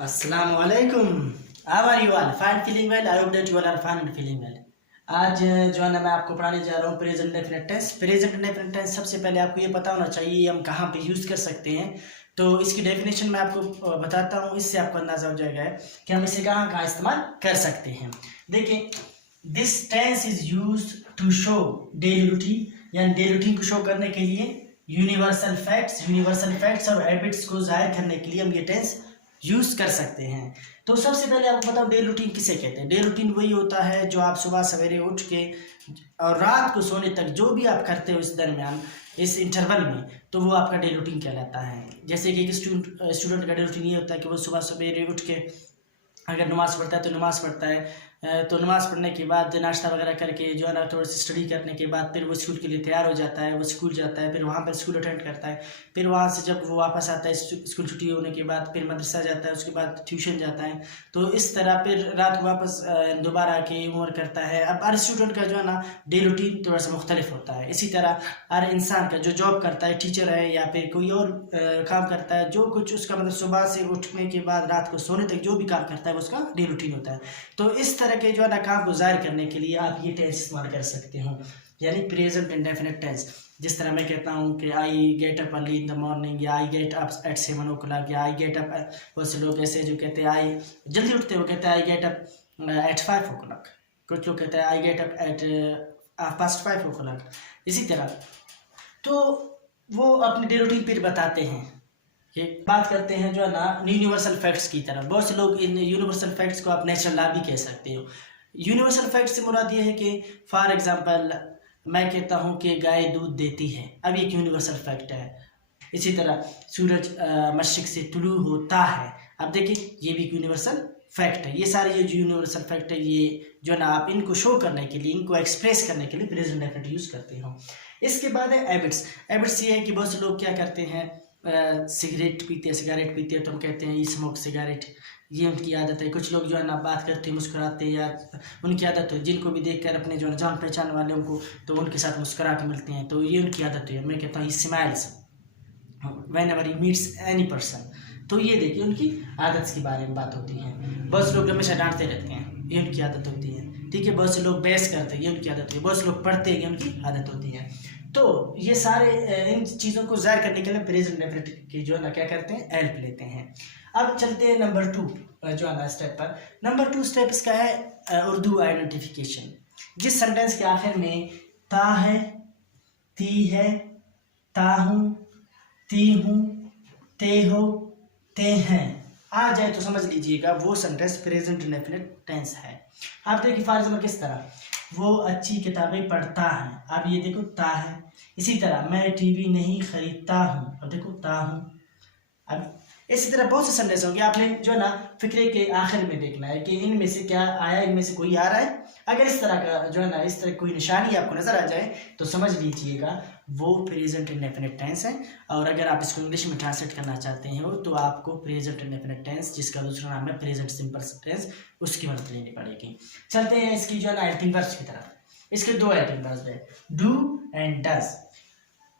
अस्सलाम वालेकुम। How are you all? Fine, feeling well? I hope that you all are fine and feeling well. आज जो है ना मैं आपको पढ़ाने जा रहा हूँ present definite tense. Present definite tense सबसे पहले आपको ये पता होना चाहिए हम कहाँ पे यूज़ कर सकते हैं। तो इसकी डेफिनेशन मैं आपको बताता हूँ, इससे आपको अंदाजा हो जाएगा कि हम इसे कहाँ कहाँ इस्तेमाल कर सकते हैं। देखिए, this tense is use to show daily routine, यानी डेली रूटीन को शो करने के लिए, यूनिवर्सल फैक्ट्स और हैबिट्स को जाहिर करने के लिए हम ये टेंस यूज कर सकते हैं। तो सबसे पहले आपको बताओ डे रूटीन किसे कहते हैं। डे रूटीन वही होता है जो आप सुबह सवेरे उठ के और रात को सोने तक जो भी आप करते हो इस दरमियान, इस इंटरवल में, तो वो आपका डे रूटीन कहलाता है। जैसे कि एक स्टूडेंट का डे रूटीन ये होता है कि वो सुबह सवेरे उठ के अगर नमाज़ पढ़ता है तो नमाज़ पढ़ता है, तो नमाज़ पढ़ने के बाद नाश्ता वगैरह करके जो है ना थोड़ा सा स्टडी करने के बाद फिर वो स्कूल के लिए तैयार हो जाता है, वो स्कूल जाता है, फिर वहाँ पर स्कूल अटेंड करता है, फिर वहाँ से जब वो वापस आता है स्कूल छुट्टी होने के बाद फिर मदरसा जाता है, उसके बाद ट्यूशन जाता है। तो इस तरह फिर रात को वापस दोबारा आके होमवर्क करता है। अब हर स्टूडेंट का जो है ना डे रूटीन थोड़ा सा मुख्तलिफ होता है। इसी तरह हर इंसान का जो जॉब करता है, टीचर है या फिर कोई और काम करता है, जो कुछ उसका मतलब सुबह से उठने के बाद रात को सोने तक जो भी काम करता है वो उसका डे रूटीन होता है। तो इस तरह के जो है ना काम को जाहिर करने के लिए आप ये टेंस इस्तेमाल कर सकते हो, यानी प्रेजेंट इंडेफिनिट टेंस। जिस तरह मैं कहता हूँ कि I get up early in the morning, या I get up at 7 o'clock, या आई गेट अप, बहुत से लोग ऐसे जो कहते हैं आई जल्दी उठते हैं वो कहते हैं I get up at 5 o'clock, कुछ लोग कहते हैं I get up at 5:30 o'clock। इसी तरह तो वो अपने डे रूटीन पर बताते हैं। ये बात करते हैं जो है ना यूनिवर्सल फैक्ट्स की तरफ। बहुत से लोग इन यूनिवर्सल फैक्ट्स को आप नेचुरल लॉ भी कह सकते हो। यूनिवर्सल फैक्ट से मुराद ये है कि फॉर एग्जांपल मैं कहता हूँ कि गाय दूध देती है, अब एक यूनिवर्सल फैक्ट है। इसी तरह सूरज मशरिक से तुलू होता है, अब देखिए ये भी एक यूनिवर्सल फैक्ट है। ये सारे ये जो यूनिवर्सल फैक्ट है, ये जो ना आप इनको शो करने के लिए, इनको एक्सप्रेस करने के लिए प्रेजेंट डेफिनेट यूज़ करते हो। इसके बाद है हैबिट्स। हैबिट्स ये है कि बहुत से लोग क्या करते हैं, सिगरेट पीते हैं, सिगारेट पीते हैं, तो हम कहते हैं ये स्मोक सिगारेट, ये उनकी आदत है। कुछ लोग जो है ना बात करते हैं मुस्कुराते हैं, या उनकी आदत है जिनको भी देखकर अपने जो है जान पहचान वालों को तो उनके साथ मुस्कुरा के मिलते हैं, तो ये उनकी आदत है। मैं कहता हूँ ये smiles when ever he meets any person, तो ये देखिए उनकी आदत के बारे में बात होती है। बहुत से लोग हमेशा डांटते रहते हैं, ये उनकी आदत होती है, ठीक है। बहुत से लोग बहस करते हैं, ये उनकी आदत होती है। बहुत से लोग पढ़ते हैं, ये उनकी आदत होती है। तो ये सारे इन चीज़ों को जाहिर करने के लिए प्रेजेंट डेफिनेट की जो है ना क्या करते हैं, हेल्प लेते हैं। अब चलते हैं नंबर 2 जो है ना स्टेप पर। नंबर 2 स्टेप इसका है उर्दू आइडेंटिफिकेशन। जिस सेंटेंस के आखिर में ता है, ती है, ता हूँ, ती हूँ, ते हो, ते हैं आ जाए तो समझ लीजिएगा वो सेंटेंस प्रेजेंट इंडेफिनिट टेंस है। आप देखिए फॉर एग्जाम्पल किस तरह, वो अच्छी किताबें पढ़ता है, अब ये देखो ता है। इसी तरह मैं टीवी नहीं खरीदता हूँ, अब देखो ता हूँ। अब इसी तरह बहुत से सेंटेंस होंगे, आपने जो है ना फिक्रे के आखिर में देखना है कि इनमें से क्या आया, इनमें से कोई आ रहा है। अगर इस तरह का जो है ना इस तरह कोई निशानी आपको नजर आ जाए तो समझ लीजिएगा वो प्रेजेंट इंडेफिनिट टेंस है। और अगर आप इसको इंग्लिश में ट्रांसलेट करना चाहते हो तो आपको प्रेजेंट इंडेफिनिट टेंस, जिसका दूसरा नाम है प्रेजेंट सिंपल टेंस, उसकी मदद लेनी पड़ेगी। चलते हैं इसकी जो है ना हेल्पिंग वर्ब्स की तरफ। इसके 2 हेल्पिंग वर्ब्स है, डू एंड डज।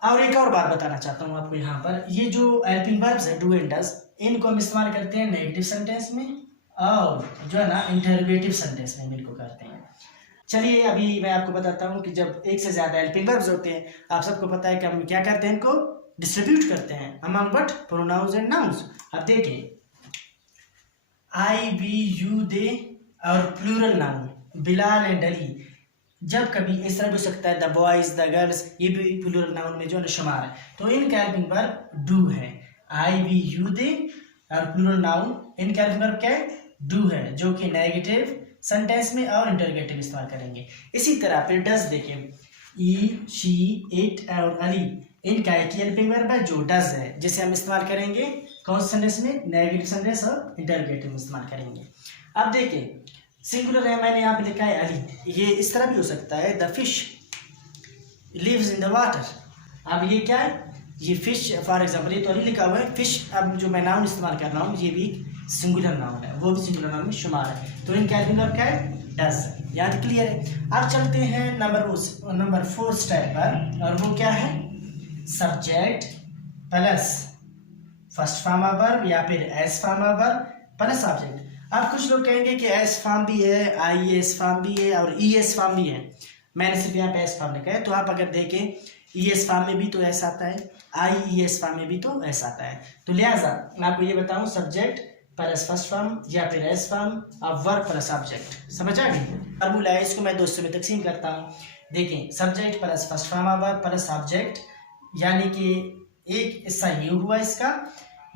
और एक और बात बताना चाहता हूँ आपको यहाँ पर, ये जो हेल्पिंग वर्ब्स है डू एंड डज, इनको हम इस्तेमाल करते हैं नेगेटिव सेंटेंस में और जो है ना इंटरोगेटिव सेंटेंस में इनको करते हैं। चलिए अभी मैं आपको बताता हूँ कि जब एक से ज़्यादा हेल्पिंग वर्ब्स होते हैं, आप सबको पता है कि हम क्या करते हैं, इनको डिस्ट्रीब्यूट करते हैं among but pronouns and nouns. अब देखिए आई, वी, यू, दे और plural noun Bilal and Ali, जब कभी इस तरह भी हो सकता है द बॉयज, द गर्ल्स, ये भी प्लूरल नाउन में जो है शुमार है। तो इनका हेल्पिंग वर्ब डू है, आई, वी, यू, दे और प्लूरल नाउन, इनका हेल्पिंग वर्ब क्या है, डू है, जो कि नेगेटिव सेंटेंस में और इंटरोगेटिव इस्तेमाल करेंगे। इसी तरह फिर डज देखें, ई, शी, इट और अली, इनका एक हेल्पिंग वर्ब है जो डज है, जिसे हम इस्तेमाल करेंगे कौन से सेंटेंस में, नेगेटिव सेंटेंस और इंटरोगेटिव में इस्तेमाल करेंगे। अब देखिए सिंगुलर है, मैंने यहाँ पे लिखा है अली, ये इस तरह भी हो सकता है the fish lives in the water. अब ये क्या है, ये फिश फॉर एग्जांपल, ये तो अली लिखा हुआ है फिश। अब जो मैं नाउन इस्तेमाल कर रहा हूँ ये भी सिंगुलर नाउन है, वो भी सिंगुलर नाउन में शुमार है, तो इनका हेल्पिंग वर्ब क्या है, डज। याद क्लियर है। अब चलते हैं नंबर 4 स्टेप पर, और वो क्या है, subject plus first form of verb या फिर S form of verb plus object. अब कुछ लोग कहेंगे कि एस फॉर्म भी है, आई एस फॉर्म भी है और ई एस फॉर्म भी है। मैंने सिर्फ यहाँ पे एस फॉर्म लिखा है, तो आप अगर देखें ई एस फॉर्म में भी तो एस आता है, आई ई एस फॉर्म में भी तो एस आता है। तो लिहाजा मैं आपको ये बताऊं, सब्जेक्ट प्लस फर्स्ट फॉर्म या फिर एस फॉर्म और वर्ब प्लस ऑब्जेक्ट। समझ आ गई? फार्मूला है, इसको मैं दो हिस्सों में तकसीम करता हूँ। देखें, सब्जेक्ट प्लस फर्स्ट फॉर्म और वर्ब प्लस ऑब्जेक्ट, यानी कि एक हिस्सा ये हुआ इसका।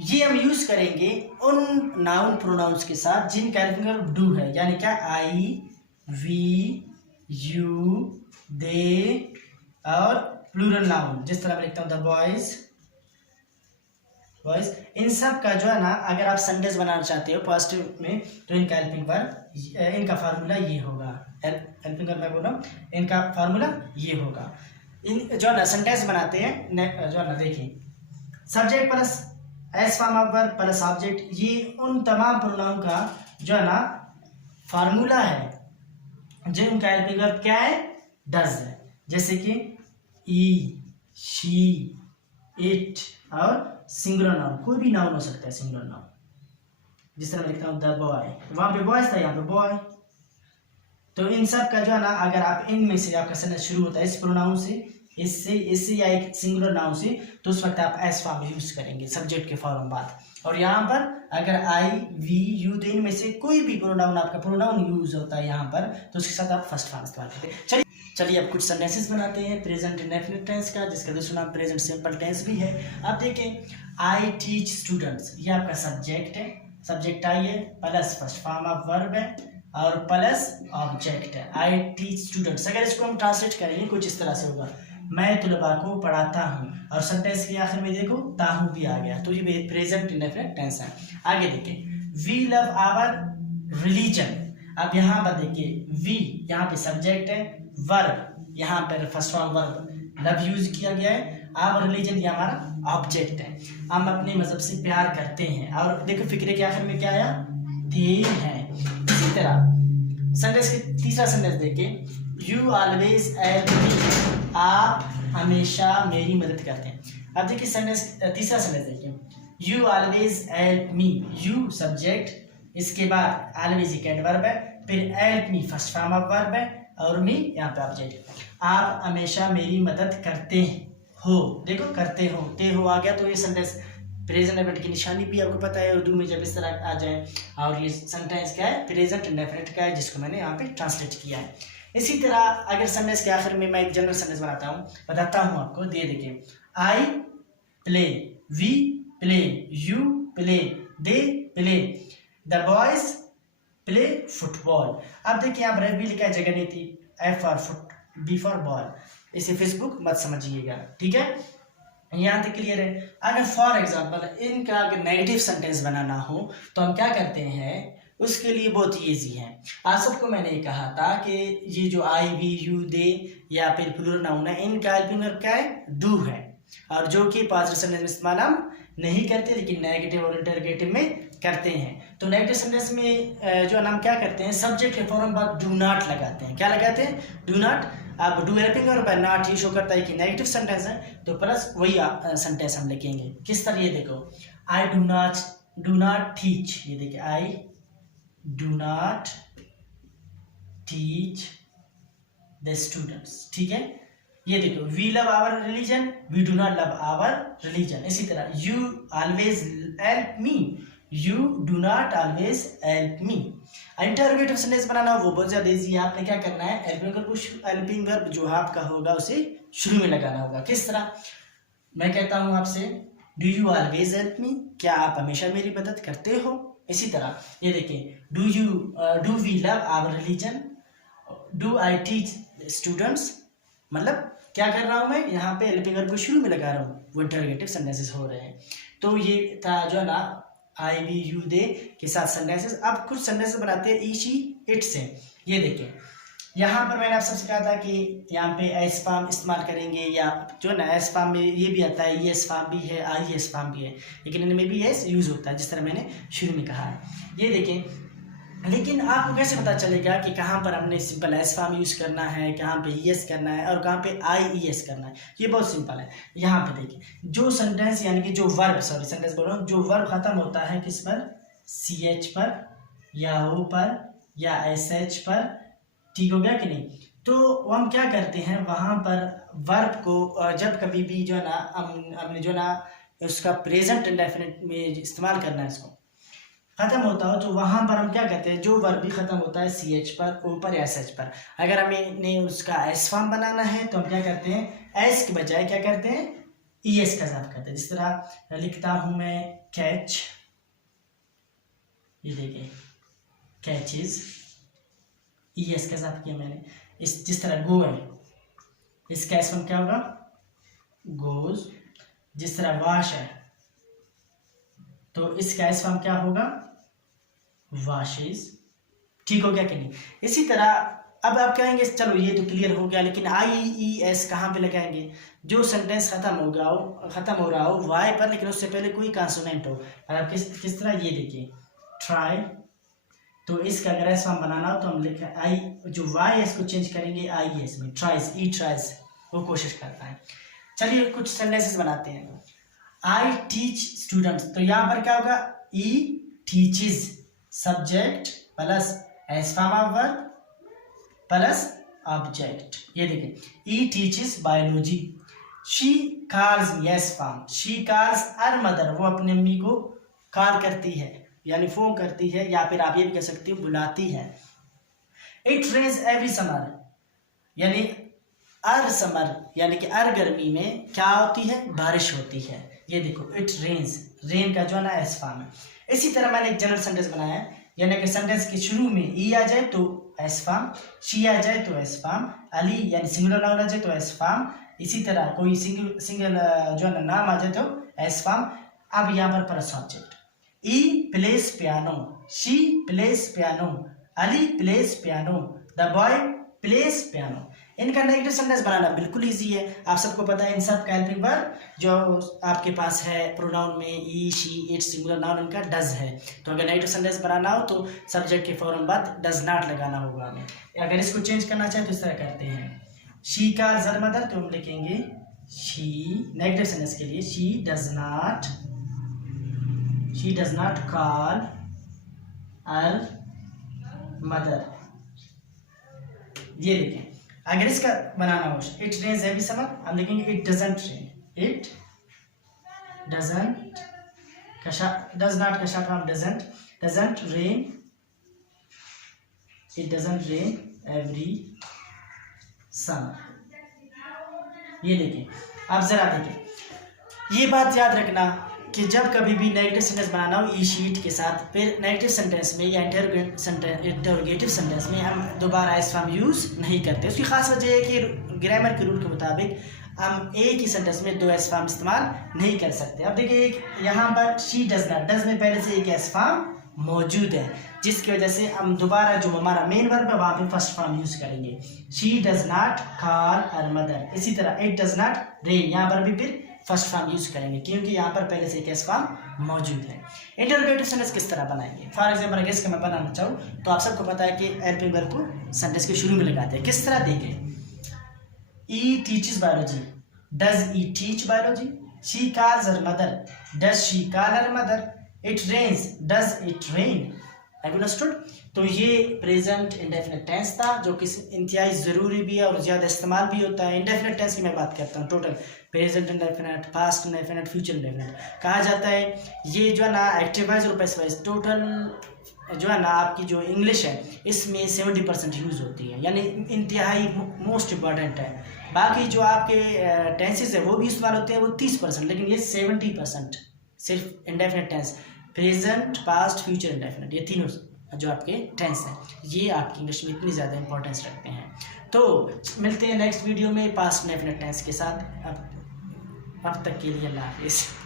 ये हम यूज करेंगे उन नाउन प्रोनाउंस के साथ जिनका हेल्पिंग वर्ब डू है, यानी क्या, आई वी यू दे और प्लूरल नाउन, जिस तरह मैं लिखता हूँ द बॉयज, इन सब का जो है ना, अगर आप सेंटेंस बनाना चाहते हो पॉजिटिव में, तो इनका हेल्पिंग वर्ब, इनका फार्मूला ये होगा। हेल्पिंग वर्ब मैं बोल रहा हूँ, इनका फार्मूला ये होगा। इन जो है ना सेंटेंस बनाते हैं, जो है ना, देखिए, subject plus s form of verb plus object, ये उन तमाम प्रोनाउन का जो है ना फार्मूला है जिनका हेल्पिंग वर्ब क्या है, डज है। जैसे कि ई, शी, इट और सिंगुलर नाउन, कोई भी नाउन हो सकता है सिंगुलर नाउन। जिस तरह मैं लिखता हूँ द बॉय, वहां पे बॉयज था, यहाँ पे बॉय। तो इन सब का जो है ना, अगर आप इनमें से आपका सेंटेंस शुरू होता है इस प्रोनाउन से, इससे या एक सिंगुलर नाउन से, तो उस वक्त आप एस फॉर्म यूज करेंगे सब्जेक्ट के फॉर्म बाद। और यहाँ पर अगर आई वी यू दे, इनमें से कोई भी प्रोनाउन आपका प्रोनाउन यूज होता है यहाँ पर, तो उसके साथ आप फर्स्ट फॉर्म इस्तेमाल करते हैं। चलिए अब कुछ सेंटेंसेस बनाते हैं प्रेजेंट इंडेफिनिट टेंस का, जिसका दूसरा नाम प्रेजेंट सिंपल टेंस भी है। आप देखें, आई टीच स्टूडेंट्स, ये आपका सब्जेक्ट है, सब्जेक्ट आई है plus first form of verb है और प्लस ऑब्जेक्ट है। आई टीच स्टूडेंट्स, अगर इसको हम ट्रांसलेट करेंगे कुछ इस तरह से होगा, मैं तुलबा को पढ़ाता हूँ, और सेंटेंस के आखिर में देखो ताहू भी आ गया, तो ये प्रेजेंट इंडेफिनिट टेंस है। आगे देखिए, वी लव आवर रिलीजन। अब यहाँ पर देखिए, वी यहाँ पे सब्जेक्ट है, वर्ब यहाँ पर first form verb love use किया गया है, आवर रिलीजन ये हमारा ऑब्जेक्ट है। हम अपने मजहब से प्यार करते हैं, और देखो फिक्रे के आखिर में क्या आया, दे हैं। इसी तरह सेंटेंस के तीसरा सेंटेंस देखिए, यू ऑलवेज हेल्प मी, आप हमेशा मेरी मदद करते हैं। अब देखिए सेंटेंस तीसरा सेंटेंस देखिए, you always help me, you subject, इसके बाद ऑलवेज एक एडवर्ब है, फिर help me first form of verb है और मी यहाँ पे ऑब्जेक्ट। आप हमेशा मेरी मदद करते हो, देखो करते हो, ते हो आ गया, तो ये सेंटेंस प्रेजेंट इंडेफिनिट की निशानी भी आपको पता है उर्दू में जब इस तरह आ जाए। और ये सेंटेंस क्या है, प्रेजेंट इंडेफिनिट का है, जिसको मैंने यहाँ पे ट्रांसलेट किया है। इसी तरह अगर सेंटेंस के आखिर में मैं एक जनरल सेंटेंस बताता हूँ आपको, दे देखिए, I play, we play, you play, they play, the boys play football. अब देखिए यहाँ पर भी लिखा है, जगह नहीं थी, F for foot, B for ball, इसे फेसबुक मत समझिएगा, ठीक है, यहाँ तक क्लियर है। अगर फॉर एग्जाम्पल इनका अगर नेगेटिव सेंटेंस बनाना हो तो हम क्या करते हैं, उसके लिए बहुत ईजी है। आप सबको मैंने कहा था कि ये जो आई वी यू दे या फिर प्लूरल नाउन है, इनका हेल्पिंग वर्ब क्या है, डू है, और जो कि पॉजिटिव सेंटेंस में इस्तेमाल हम नहीं करते, लेकिन नेगेटिव और इंटरोगेटिव में करते हैं। तो नेगेटिव सेंटेंस में जो हम क्या करते हैं, सब्जेक्ट के फौरन बाद डू नॉट लगाते हैं। क्या लगाते हैं, डू नॉट। अब डू हेल्पिंग वर्ब है, नॉट ये शो करता है कि नेगेटिव सेंटेंस है, तो प्लस वही सेंटेंस हम लिखेंगे। किस तरह, ये देखो, आई डू नॉट टीच, ये देखिए, I do not teach the students, ठीक है। ये देखो, we love our religion, we do not love our religion. इसी तरह, you always help me, you do not always help me. Interrogative sentence बनाना हो वो बहुत ज्यादा इजी है। आपने क्या करना है, हेल्पिंग वर्ब जो आपका होगा उसे शुरू में लगाना होगा। किस तरह, मैं कहता हूं आपसे, डू यू ऑलवेज हेल्प मी, क्या आप हमेशा मेरी मदद करते हो। इसी तरह ये देखिए, do we love our religion, do I teach students, मतलब क्या कर रहा हूं मैं, यहाँ पे हेल्पिंग वर्ब को शुरू में लगा रहा हूँ, वो इंटरोगेटिव सेंटेंसेस हो रहे हैं। तो ये था जो है ना आई वी यू दे के साथ सेंटेंसेस। अब कुछ सेंटेंसेस बनाते हैं ई शी इट से। ये देखिए, यहाँ पर मैंने आप सबसे कहा था कि यहाँ पे एस फॉर्म इस्तेमाल करेंगे, या जो है ना एस फॉर्म में ये भी आता है, ई एस फॉर्म भी है, आई एस फॉर्म भी है, लेकिन इनमें भी एस यूज होता है, जिस तरह मैंने शुरू में कहा है। ये देखें, लेकिन आपको कैसे पता चलेगा कि कहाँ पर हमने सिंपल एस फॉर्म यूज करना है, कहाँ पे ई एस करना है और कहाँ पे आई ई एस करना है। ये बहुत सिंपल है। यहाँ पे देखिए, जो सेंटेंस यानी कि जो वर्ब, सॉरी सेंटेंस बोल रहा हूँ, जो वर्ब खत्म होता है किस पर, CH पर या O पर या SH पर, ठीक हो गया कि नहीं। तो हम क्या करते हैं वहाँ पर वर्ब को जब कभी भी जो है ना हमने जो ना उसका प्रेजेंट इंडेफिनिट में इस्तेमाल करना है, इसको ख़त्म होता हो, तो वहाँ पर हम क्या कहते हैं, जो वर्ब भी ख़त्म होता है CH पर, O पर या SH पर, अगर हमें उसका S फॉर्म बनाना है तो हम क्या करते हैं, S के बजाय क्या करते हैं, ES का इजाफा करते हैं। जिस तरह लिखता हूँ मैं कैच, ये देखिए कैचेस, ES का इजाफा किया मैंने। जिस तरह गो है, इसका S फॉर्म क्या होगा, गोज। जिस तरह वॉश है तो इसका S फॉर्म क्या होगा, वॉशेस। ठीक हो गया कि नहीं। इसी तरह अब आप कहेंगे चलो ये तो क्लियर हो गया, लेकिन IES कहाँ पे लगाएंगे, जो सेंटेंस खत्म हो रहा हो वाई पर, लेकिन उससे पहले कोई कॉन्सोनेंट हो। अब किस तरह, ये देखिए ट्राई, तो इसका अगर एस फॉर्म बनाना हो तो हम लिखें आई, जो वाई एस को चेंज करेंगे IES में, ट्राइज, ई ट्राइज, वो कोशिश करता है। चलिए कुछ सेंटेंसेस बनाते हैं। आई टीच स्टूडेंट्स, तो यहाँ पर क्या होगा, he teaches, subject plus s form of verb plus object. ये देखिए he teaches biology. She calls, s form, she calls her mother, वो अपनी अम्मी को कॉल करती है यानी फोन करती है, या फिर आप ये भी कह सकते हो बुलाती है। इट रेन्स एवरी समर, यानी हर समर यानी कि हर गर्मी में क्या होती है, बारिश होती है। ये देखो इट रेन्स, रेन का जो है ना एस फॉर्म है। इसी तरह मैंने एक जनरल सेंटेंस बनाया है, यानी कि सेंटेंस के शुरू में ई आ जाए तो एस फॉर्म, शी आ जाए तो एस फॉर्म, अली यानी सिंगुलर नाउन आ जाए तो एस फॉर्म, इसी तरह कोई सिंगल जो है ना नाम आ जाए तो एस फॉर्म। अब यहाँ पर plus object, E place piano, she place piano, Ali place piano, the boy place piano. इनका नेगेटिव सेंटेंस बनाना बिल्कुल इजी है, आप सबको पता है। इन सब का हेल्पिंग वर्ब जो आपके पास है प्रोनाउन में ई, शी, इट, सिंगुलर नाउन इनका डज है। तो अगर नेगेटिव सेंटेंस बनाना हो तो सब्जेक्ट के फौरन बाद डज नॉट लगाना होगा हमें। अगर इसको चेंज करना चाहे तो इस तरह करते हैं, शी का जर मदर, तो हम लिखेंगे शी, नेगेटिव सेंटेंस के लिए she does not call her mother. ये देखें, अगर इसका बनाना हो इट रेन्स एवरी समर, हम लिखेंगे it doesn't rain, it doesn't does not का short form doesn't rain, it doesn't rain every summer. ये देखें, आप जरा देखें, ये बात याद रखना कि जब कभी भी नेगेटिव सेंटेंस बनाना हो ई शीट के साथ, फिर नेगेटिव सेंटेंस में या इंटरोगेटिव सेंटेंस में हम दोबारा एस फॉर्म यूज़ नहीं करते। उसकी खास वजह है कि ग्रामर के रूल के मुताबिक हम एक ही सेंटेंस में दो एस फॉर्म इस्तेमाल नहीं कर सकते। अब देखिए यहाँ पर शी डज नॉट, डज में पहले से एक एस फॉर्म मौजूद है, जिसकी वजह से हम दोबारा जो हमारा मेन वर्ब है वहाँ पे फर्स्ट फॉर्म यूज़ करेंगे। She does not call her mother. इसी तरह इट डज नॉट रेन, यहाँ पर भी फिर फर्स्ट फॉर्म यूज करेंगे क्योंकि यहाँ पर पहले से केस फॉर्म मौजूद है। इंटरोगेटिव सेंटेंस किस तरह बनाएंगे, फॉर एग्जाम्पल अगर इसका मैं बनाना चाहूँ तो आप सबको पता है कि हेल्पिंग वर्ब को सेंटेंस के शुरू में लगाते हैं। किस तरह देखें, he teaches biology, does he teach biology, she calls her mother, does she call her mother, it rains, does it rain. Have you understood. तो ये प्रेजेंट इंडेफिनिट टेंस था जो कि इंतहाई ज़रूरी भी है और ज़्यादा इस्तेमाल भी होता है। इंडेफिनिट टेंस की मैं बात करता हूँ, total present indefinite, past indefinite, future indefinite कहा जाता है। ये जो है ना एक्टिव वाइज और पैसिव वाइज टोटल जो है ना आपकी जो इंग्लिश है इसमें 70% यूज़ होती है, यानी इंतहाई मोस्ट इम्पॉर्टेंट है। बाकी जो आपके टेंसेज है वो भी इस्तेमाल होते हैं, वो 30%, लेकिन ये 70% सिर्फ indefinite tense, present, past, future indefinite, ये तीनों जो आपके टेंस हैं ये आपकी इंग्लिश में इतनी ज़्यादा इंपॉर्टेंस रखते हैं। तो मिलते हैं नेक्स्ट वीडियो में पास्ट इंडेफिनिट टेंस के साथ। अब तक के लिए अल्लाह हाफिज़।